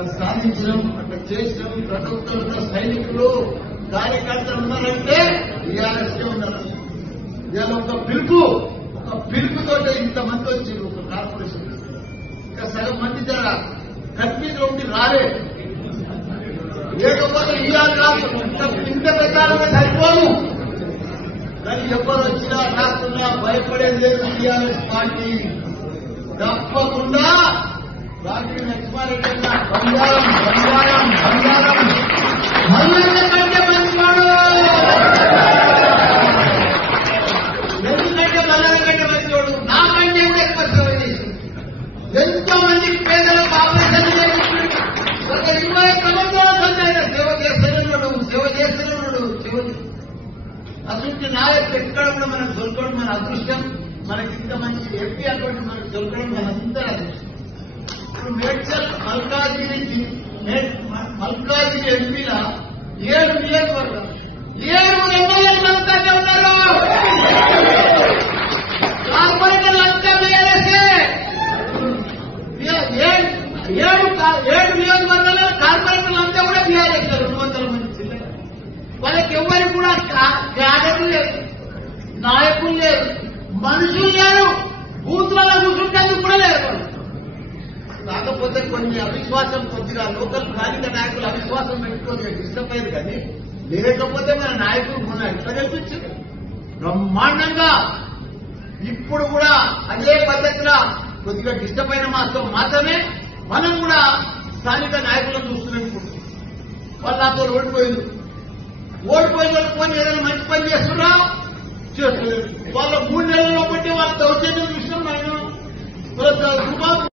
అట్లా సాధించడం, అట్లా చేసినాం. ప్రతి ఒక్కరు సైనికులు కార్యకర్తలు ఉన్నారంటే టీఆర్ఎస్కే ఉన్నారు. ఇవాళ ఒక పిలుపుతో ఇంతమంది వచ్చి ఒక కార్పొరేషన్ ఇంకా సగం మంది జర కట్మీలో ఉండి రాలే. లేకపోతే ఇంత ప్రకారంగా సరిపోను. కానీ ఎవరు వచ్చినా రాకుండా భయపడేది లేదు టీఆర్ఎస్ పార్టీ. తప్పకుండా రాత్రి లక్ష్మారెడ్డి బంగారం బంగారం బంగారం మల్లన్న కంటే మంచివాడు. ఎందుకంటే మల్లన్న కంటే మంచివాడు నాకంటే ఎక్కువ సేవ చేసి ఎంతో మంది పేదలకు ఆపరేషన్ చేసి ఒక 20 సంవత్సరాల సేవ చేస్తున్నాడు. అసలు నాయకులు ఎక్కడ కూడా మనకు దొరకడం మన అదృష్టం. మనకి ఇంత మంచి ఎంపీ అటువంటి మనకు దొరకడం మనంతా అదృష్టం. ఇప్పుడు మేడ్చల్ మల్కాజిగిరి ఎంపీల 7 నియోజకవర్గం 7 ఎమ్మెల్యేలు మనతో ఉన్నారు. కార్పొరేటర్లు అంతా బీఆర్ఎస్ఏ. 7 నియోజకవర్గాల్లో కార్పొరేటర్లు అంతా కూడా బీఆర్ఎస్. 200 మంది వాళ్ళకి ఎవరికి కూడా క్యాడర్లు లేరు, నాయకులు లేరు, మనుషులు లేరు, బూత్లలో కూర్చుంటేందుకు కూడా లేరు. కాకపోతే కొన్ని అవిశ్వాసం కొద్దిగా లోకల్ స్థానిక నాయకులు అవిశ్వాసం పెట్టుకొని డిస్టర్బ్ అయ్యారు. కానీ లేకపోతే మన నాయకులు మొన్న ఎట్లా కల్పించారు బ్రహ్మాండంగా. ఇప్పుడు కూడా అదే పద్ధతిలో కొద్దిగా డిస్టర్బ్ అయిన మాత్రమే మనం కూడా స్థానిక నాయకులను చూస్తున్నాం. ఇప్పుడు వాళ్ళు నాతో ఓడిపోయిన వాళ్ళు పోయి ఏదైనా మంచి పని చేస్తున్నా చేస్తలేదు. వాళ్ళ 3 నెలల్లో